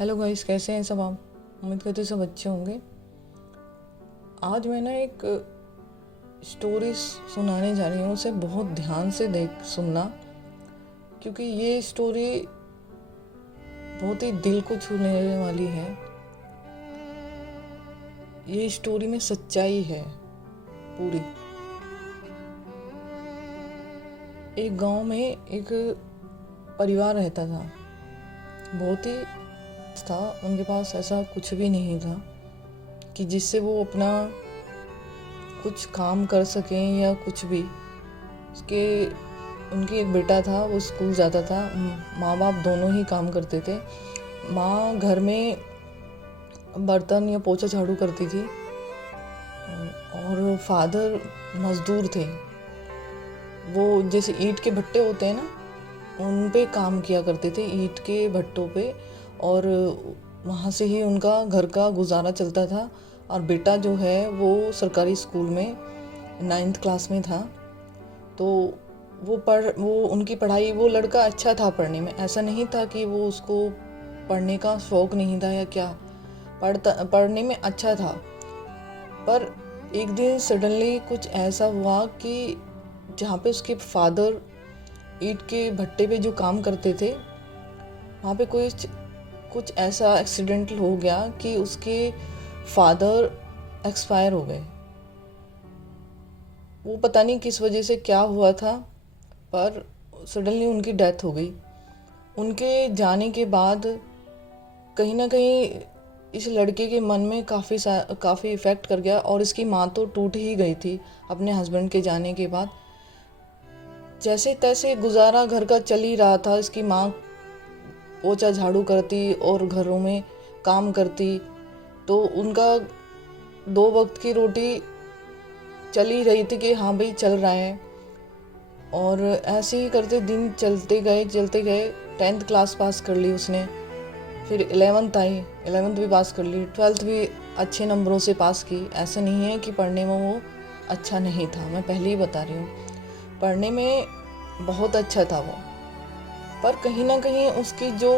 Hello guys, कैसे हैं सब आप। उम्मीद करते सब अच्छे होंगे। आज मैं ना एक स्टोरी सुनाने जा रही हूँ। उसे बहुत ध्यान से देख सुनना, क्योंकि ये स्टोरी बहुत ही दिल को छूने वाली है। ये स्टोरी में सच्चाई है पूरी। एक गांव में एक परिवार रहता था। बहुत ही था, उनके पास ऐसा कुछ भी नहीं था कि जिससे वो अपना कुछ काम कर सकें या कुछ भी। उसके उनकी एक बेटा था, वो स्कूल जाता था। माँ बाप दोनों ही काम करते थे। माँ घर में बर्तन या पोछा झाड़ू करती थी और फादर मजदूर थे। वो जैसे ईंट के भट्टे होते हैं ना, उन पे काम किया करते थे, ईंट के भट्टों पे। और वहाँ से ही उनका घर का गुजारा चलता था। और बेटा जो है वो सरकारी स्कूल में 9th क्लास में था। तो वो उनकी पढ़ाई, वो लड़का अच्छा था पढ़ने में। ऐसा नहीं था कि वो उसको पढ़ने का शौक नहीं था या क्या, पढ़ने में अच्छा था। पर एक दिन सडनली कुछ ऐसा हुआ कि जहाँ पे उसके फादर ईंट के भट्टे पे जो काम करते थे, वहाँ पे कुछ ऐसा एक्सीडेंट हो गया कि उसके फादर एक्सपायर हो गए। वो पता नहीं किस वजह से, क्या हुआ था, पर सडनली उनकी डेथ हो गई। उनके जाने के बाद कहीं ना कहीं इस लड़के के मन में काफ़ी इफ़ेक्ट कर गया। और इसकी माँ तो टूट ही गई थी अपने हस्बैंड के जाने के बाद। जैसे तैसे गुजारा घर का चल ही रहा था। इसकी माँ पोछा झाड़ू करती और घरों में काम करती, तो उनका 2 वक्त की रोटी चल ही रही थी कि हाँ भाई चल रहा है। और ऐसे ही करते दिन चलते गए 10th क्लास पास कर ली उसने। फिर 11th आई, 11th भी पास कर ली। 12th भी अच्छे नंबरों से पास की। ऐसा नहीं है कि पढ़ने में वो अच्छा नहीं था, मैं पहले ही बता रही हूँ, पढ़ने में बहुत अच्छा था वो। पर कहीं ना कहीं उसकी जो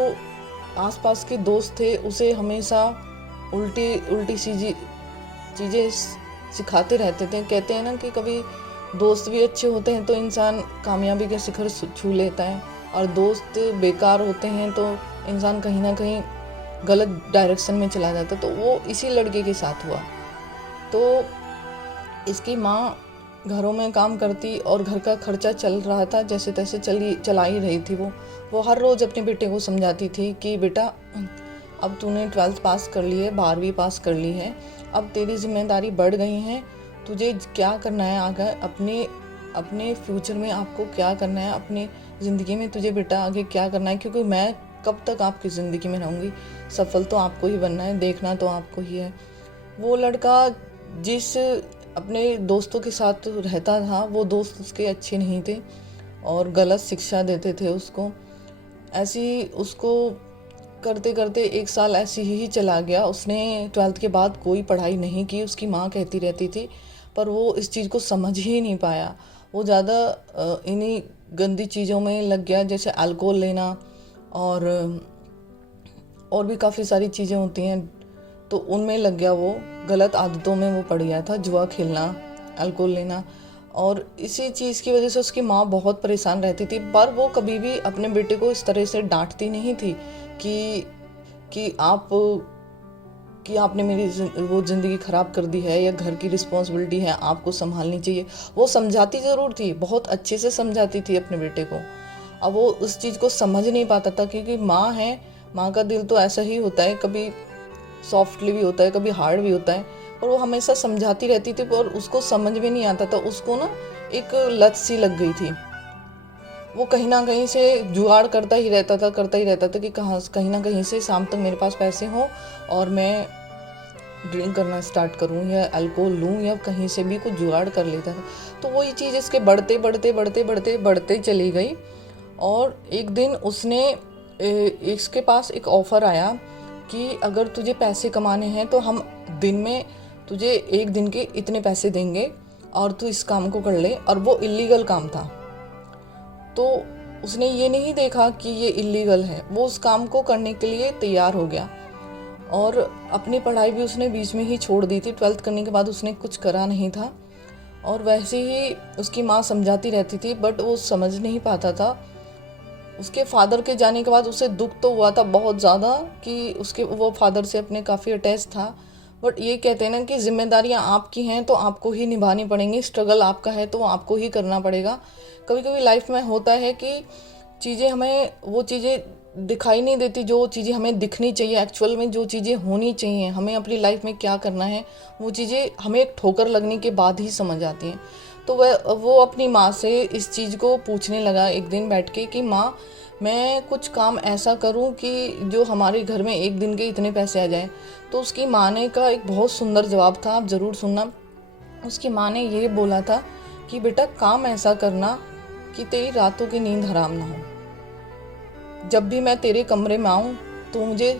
आसपास के दोस्त थे उसे हमेशा उल्टी सी चीज़ें सिखाते रहते थे। कहते हैं ना कि कभी दोस्त भी अच्छे होते हैं तो इंसान कामयाबी के शिखर छू लेता है, और दोस्त बेकार होते हैं तो इंसान कहीं ना कहीं गलत डायरेक्शन में चला जाता। तो वो इसी लड़के के साथ हुआ। तो इसकी माँ घरों में काम करती और घर का खर्चा चल रहा था, जैसे तैसे चला ही रही थी। वो हर रोज़ अपने बेटे को समझाती थी कि बेटा, अब तूने 12th पास कर ली है, 12वीं पास कर ली है, अब तेरी जिम्मेदारी बढ़ गई है। तुझे क्या करना है आगे, अपने फ्यूचर में आपको क्या करना है, अपनी ज़िंदगी में तुझे बेटा आगे क्या करना है, क्योंकि मैं कब तक आपकी ज़िंदगी में रहूँगी, सफल तो आपको ही बनना है, देखना तो आपको ही है। वो लड़का जिस अपने दोस्तों के साथ रहता था, वो दोस्त उसके अच्छे नहीं थे और गलत शिक्षा देते थे उसको। ऐसी उसको करते करते 1 साल ऐसे ही चला गया। उसने 12th के बाद कोई पढ़ाई नहीं की, उसकी माँ कहती रहती थी, पर वो इस चीज़ को समझ ही नहीं पाया। वो ज़्यादा इन्हीं गंदी चीज़ों में लग गया, जैसे अल्कोहल लेना और भी काफ़ी सारी चीज़ें होती हैं, तो उनमें लग गया। वो गलत आदतों में वो पड़ गया था, जुआ खेलना, अल्कोहल लेना। और इसी चीज़ की वजह से उसकी माँ बहुत परेशान रहती थी। पर वो कभी भी अपने बेटे को इस तरह से डांटती नहीं थी कि आपने मेरी वो ज़िंदगी ख़राब कर दी है, या घर की रिस्पॉन्सिबिलिटी है, आपको संभालनी चाहिए। वो समझाती ज़रूर थी, बहुत अच्छे से समझाती थी अपने बेटे को। अब वो उस चीज़ को समझ नहीं पाता था, क्योंकि माँ है, माँ का दिल तो ऐसा ही होता है, कभी सॉफ्टली भी होता है, कभी हार्ड भी होता है। और वो हमेशा समझाती रहती थी, पर उसको समझ में नहीं आता था। उसको ना एक लत सी लग गई थी। वो कहीं ना कहीं से जुगाड़ करता ही रहता था कि कहीं ना कहीं से शाम तक मेरे पास पैसे हों और मैं ड्रिंक करना स्टार्ट करूं या अल्कोहल लूं, या कहीं से भी कुछ जुगाड़ कर लेता था। तो वही चीज़ इसके बढ़ते चली गई। और एक दिन इसके पास एक ऑफ़र आया कि अगर तुझे पैसे कमाने हैं तो हम दिन में तुझे 1 दिन के इतने पैसे देंगे और तू इस काम को कर ले। और वो इलीगल काम था। तो उसने ये नहीं देखा कि ये इलीगल है, वो उस काम को करने के लिए तैयार हो गया। और अपनी पढ़ाई भी उसने बीच में ही छोड़ दी थी। 12th करने के बाद उसने कुछ करा नहीं था, और वैसे ही उसकी माँ समझाती रहती थी, बट वो समझ नहीं पाता था। उसके फादर के जाने के बाद उसे दुख तो हुआ था बहुत ज़्यादा कि वो फादर से अपने काफ़ी अटैच था। बट ये कहते हैं ना कि जिम्मेदारियाँ आपकी हैं तो आपको ही निभानी पड़ेंगी, स्ट्रगल आपका है तो आपको ही करना पड़ेगा। कभी कभी लाइफ में होता है कि चीज़ें हमें वो चीज़ें दिखाई नहीं देती जो चीज़ें हमें दिखनी चाहिए। एक्चुअल में जो चीज़ें होनी चाहिए, हमें अपनी लाइफ में क्या करना है, वो चीज़ें हमें एक ठोकर लगने के बाद ही समझ आती हैं। तो वो अपनी माँ से इस चीज़ को पूछने लगा एक दिन बैठ के कि माँ, मैं कुछ काम ऐसा करूं कि जो हमारे घर में एक दिन के इतने पैसे आ जाएं। तो उसकी माँ ने का एक बहुत सुंदर जवाब था, आप ज़रूर सुनना। उसकी माँ ने ये बोला था कि बेटा, काम ऐसा करना कि तेरी रातों की नींद हराम ना हो। जब भी मैं तेरे कमरे में आऊँ तो मुझे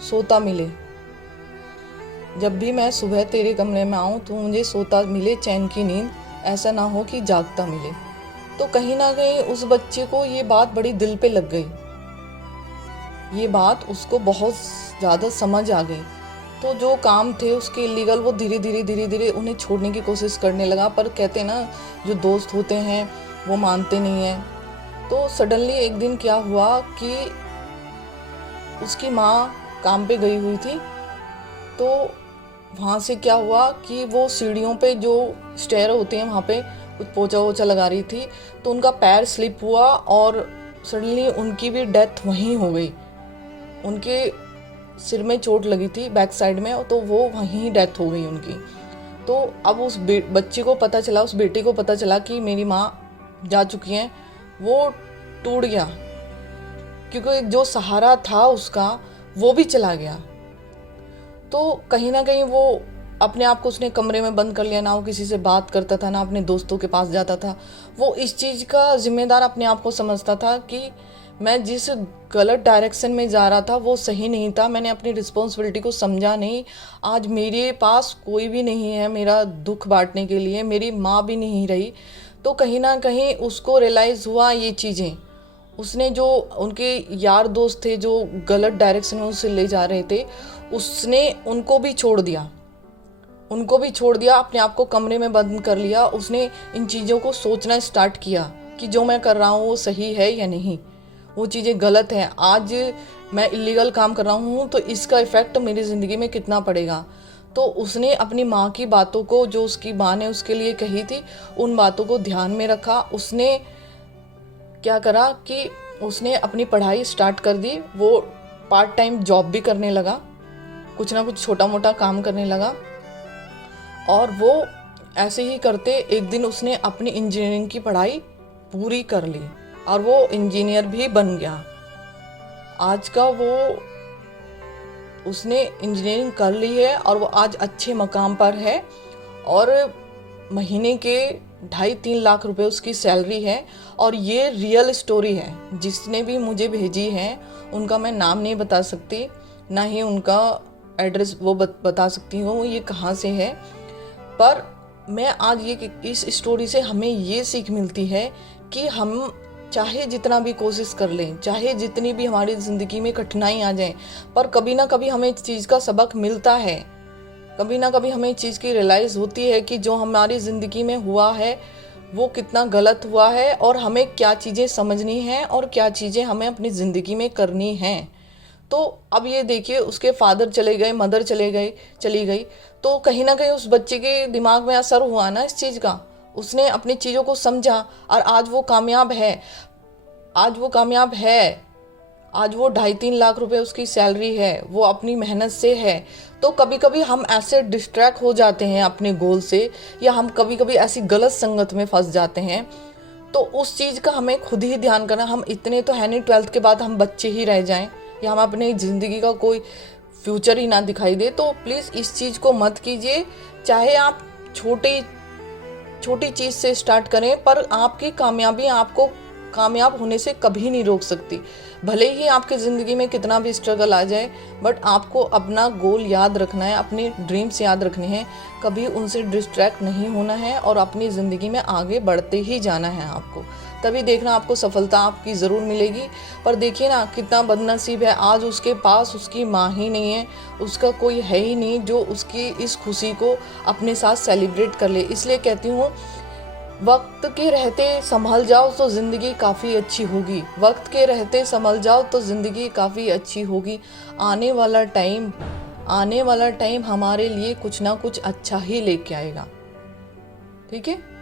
सोता मिले। जब भी मैं सुबह तेरे कमरे में आऊँ तो मुझे सोता मिले, चैन की नींद, ऐसा ना हो कि जागता मिले। तो कहीं ना कहीं उस बच्चे को ये बात बड़ी दिल पे लग गई। ये बात उसको बहुत ज़्यादा समझ आ गई। तो जो काम थे उसके इलीगल, वो धीरे धीरे उन्हें छोड़ने की कोशिश करने लगा। पर कहते हैं ना, जो दोस्त होते हैं वो मानते नहीं हैं। तो सडनली एक दिन क्या हुआ कि उसकी माँ काम पे गई हुई थी। तो वहाँ से क्या हुआ कि वो सीढ़ियों पे जो स्टेयर होते हैं वहाँ पे कुछ पोछा वोछा लगा रही थी, तो उनका पैर स्लिप हुआ और सडनली उनकी भी डेथ वहीं हो गई। उनके सिर में चोट लगी थी बैक साइड में, तो वो वहीं डेथ हो गई उनकी। तो अब उस बच्चे को पता चला, उस बेटे को पता चला कि मेरी माँ जा चुकी हैं। वो टूट गया, क्योंकि जो सहारा था उसका वो भी चला गया। तो कहीं ना कहीं वो अपने आप को उसने कमरे में बंद कर लिया। ना वो किसी से बात करता था, ना अपने दोस्तों के पास जाता था। वो इस चीज़ का जिम्मेदार अपने आप को समझता था कि मैं जिस गलत डायरेक्शन में जा रहा था वो सही नहीं था। मैंने अपनी रिस्पॉन्सिबिलिटी को समझा नहीं। आज मेरे पास कोई भी नहीं है मेरा दुख बांटने के लिए, मेरी माँ भी नहीं रही। तो कहीं ना कहीं उसको रियलाइज़ हुआ ये चीज़ें। उसने जो उनके यार दोस्त थे जो गलत डायरेक्शन में उसे ले जा रहे थे, उसने उनको भी छोड़ दिया। अपने आप को कमरे में बंद कर लिया। उसने इन चीज़ों को सोचना स्टार्ट किया कि जो मैं कर रहा हूँ वो सही है या नहीं, वो चीज़ें गलत हैं। आज मैं इलीगल काम कर रहा हूँ तो इसका इफ़ेक्ट मेरी ज़िंदगी में कितना पड़ेगा। तो उसने अपनी माँ की बातों को, जो उसकी माँ ने उसके लिए कही थी, उन बातों को ध्यान में रखा। उसने क्या करा कि उसने अपनी पढ़ाई स्टार्ट कर दी। वो पार्ट टाइम जॉब भी करने लगा, कुछ ना कुछ छोटा मोटा काम करने लगा। और वो ऐसे ही करते एक दिन उसने अपनी इंजीनियरिंग की पढ़ाई पूरी कर ली और वो इंजीनियर भी बन गया। आज का वो उसने इंजीनियरिंग कर ली है और वो आज अच्छे मकाम पर है और महीने के 2.5-3 लाख रुपए उसकी सैलरी है। और ये रियल स्टोरी है। जिसने भी मुझे भेजी है उनका मैं नाम नहीं बता सकती, ना ही उनका एड्रेस वो बता सकती हूँ ये कहाँ से है। पर मैं आज ये इस स्टोरी से हमें ये सीख मिलती है कि हम चाहे जितना भी कोशिश कर लें, चाहे जितनी भी हमारी ज़िंदगी में कठिनाई आ जाए, पर कभी ना कभी हमें इस चीज़ का सबक मिलता है। कभी ना कभी हमें इस चीज़ की रियलाइज़ होती है कि जो हमारी ज़िंदगी में हुआ है वो कितना गलत हुआ है और हमें क्या चीज़ें समझनी हैं और क्या चीज़ें हमें अपनी ज़िंदगी में करनी हैं। तो अब ये देखिए, उसके फादर चले गए, मदर चली गई, तो कहीं ना कहीं उस बच्चे के दिमाग में असर हुआ ना इस चीज़ का। उसने अपनी चीज़ों को समझा और आज वो कामयाब है। आज वो 2.5-3 लाख रुपए उसकी सैलरी है, वो अपनी मेहनत से है। तो कभी कभी हम ऐसे डिस्ट्रैक्ट हो जाते हैं अपने गोल से, या हम कभी कभी ऐसी गलत संगत में फंस जाते हैं। तो उस चीज़ का हमें खुद ही ध्यान करना। हम इतने तो है नहीं 12th के बाद हम बच्चे ही रह जाएं या हम अपनी ज़िंदगी का कोई फ्यूचर ही ना दिखाई दे। तो प्लीज़ इस चीज़ को मत कीजिए। चाहे आप छोटी चीज़ से स्टार्ट करें, पर आपकी कामयाबी आपको कामयाब होने से कभी नहीं रोक सकती। भले ही आपकी ज़िंदगी में कितना भी स्ट्रगल आ जाए, बट आपको अपना गोल याद रखना है, अपने ड्रीम्स याद रखने हैं, कभी उनसे डिस्ट्रैक्ट नहीं होना है और अपनी ज़िंदगी में आगे बढ़ते ही जाना है आपको। तभी देखना आपको सफलता आपकी ज़रूर मिलेगी। पर देखिए ना कितना बदनसीब है, आज उसके पास उसकी माँ ही नहीं है, उसका कोई है ही नहीं जो उसकी इस खुशी को अपने साथ सेलिब्रेट कर ले। इसलिए कहती हूँ वक्त के रहते संभल जाओ तो ज़िंदगी काफ़ी अच्छी होगी, वक्त के रहते संभल जाओ तो ज़िंदगी काफ़ी अच्छी होगी। आने वाला टाइम हमारे लिए कुछ ना कुछ अच्छा ही लेके आएगा। ठीक है।